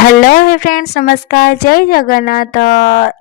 hello हे friends नमस्कार जय जगन्नाथ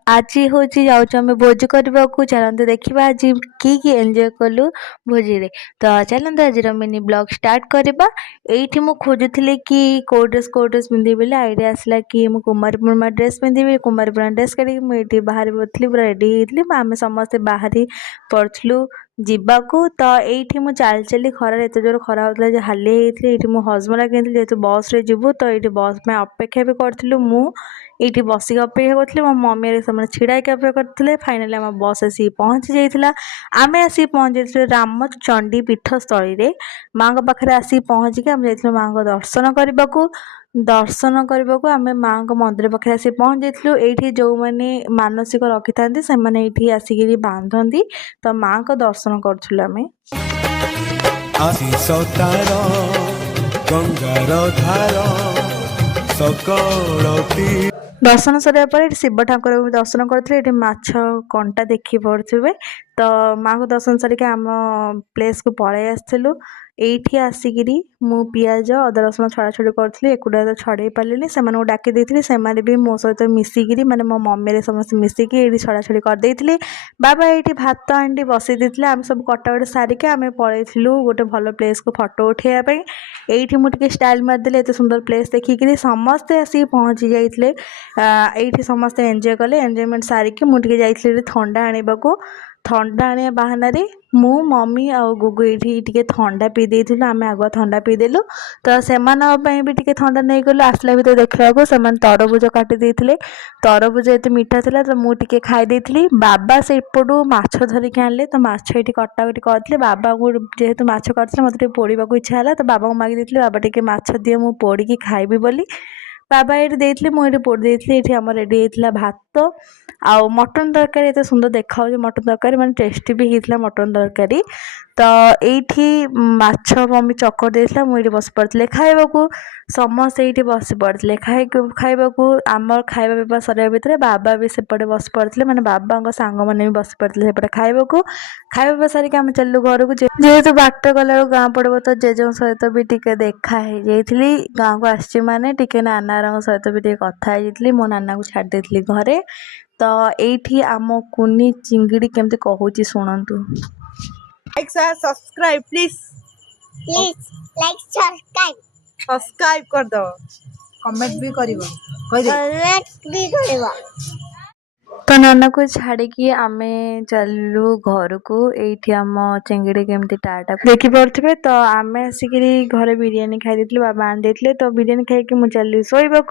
आज हूँ जाऊँ भोज करने को चलते देखा आज कि एंजॉय कलु भोजी रे तो चलते आज मिनी ब्लॉग स्टार्ट करवा ये मुझे खोजुली कि कौ ड्रेस पिंधि बोले आइडिया आसला कि मुझे कुमार पूर्णिमा ड्रेस पिंधि कुमार पूर्णिमा ड्रेस काढ़ी मुझे बाहर पड़ी पूरा रेडी होती आम समस्ते बाहरी पड़ू जीवाकू तो ये मुझे चल चली खरार एत जोर खरा होता हाली होती ये मो हजबैंड कहते जेहतु बस रे जीवु तो ये बस में अपेक्षा भी करूँ मुझे बसिक अपेक्षा करी मो मम्मी से छिड़ा अपेक्षा करते फाइनाली आम बस आसिक पहुँची जाइए आम आसिक पहुँच जाइए रामचंडी पीठस्थल माँ पाखे आसिक पहुँचिक आम जा माँ दर्शन करने को दर्शन करने को आम माँ मंदिर पाखे आसिक पहुँच जाइलु ये जो मैंने मानसिक रखि था ये आसिक बांधती तो माँ को दर्शन करूँ आम दर्शन सरिया पर शिव ठाकुर दर्शन करते माछ कंटा देखी पड़े तो माँ को दर्शन सारिक आम प्लेस को पलि आसलु ये आसिकी मु पियाज अदा रसुण छड़ा छड़ी करी एकुटा तो छड़े पारे से डाकी से भी मो सहित मिसिकी माने मो मम्मी समस्त मिसिकी ये छड़ा छड़ी करदे बाबा ये भात आंटी बसई देते आम सब कटाकट सारिक आम पलू गोटे भल प्लेस को फटो उठाइवाई ये मुझे स्टाइल मारदेली एत सुंदर प्लेस देखिक समस्ते आसिक पहुँची जाते ये समस्ते एंजॉय कले एंजॉयमेंट सारिक मुझे जाइए थंडा आने बाहाना मु मम्मी आ गुगु ये थंडा पी देलु आम आगुआ थंडा पीदेलु तो से भी टे थंडा नहीं गलु आसला भी देखा से तरबुज काटी देते तरबुज एत मीठा था तो मुझे खाई बाबा से एपटू माछ धरिक आने तो माछ ये कटाकटी करते बाबा को जेहेतु माछ काटते मतलब पोड़ा इच्छा है तो बाबा को मागी बाबा टे माछ दिए मुझे पोड़ी खाइबी बोली बाबा ये देते मुझे पोड़ी देती आम रेडी होता भात आउ मटन तरकारी एत सुंदर देखा मटन तरकारी मैंने टेस्टी भी होता मटन तरकारी तो ये माछ मम्मी चकर देता मुझे बस पड़े खाइबा समस्ते ये बस पड़े खाइबा आमर खाइबा पीवा सर भितर बाबा भी सेपटे बस पड़े मैंने बाबा सांग मैंने भी बस पड़े सेपटे खाइबा सारिक आम चलू घर को जेहेतु बाट गला गाँ पड़ो तो जेजों सहित भी टे देखा जाइए गाँव को आसी माने टे नाना सहित भी टे कथा मो नाना को छाड़ देती घरे तो ये आम कुनी चिंगड़ी केमती कहूँ शुणु like subscribe please like subscribe कर दो कमेंट भी करिवो तो नाना को छाड़ी आम चलू घर को ये आम चिंगड़ी केमती टाटा देखी पड़े तो आम आसिक घर बिरियानी खाई बाबा आनी देते तो बिरियानी खाई मुझे चलू शोबा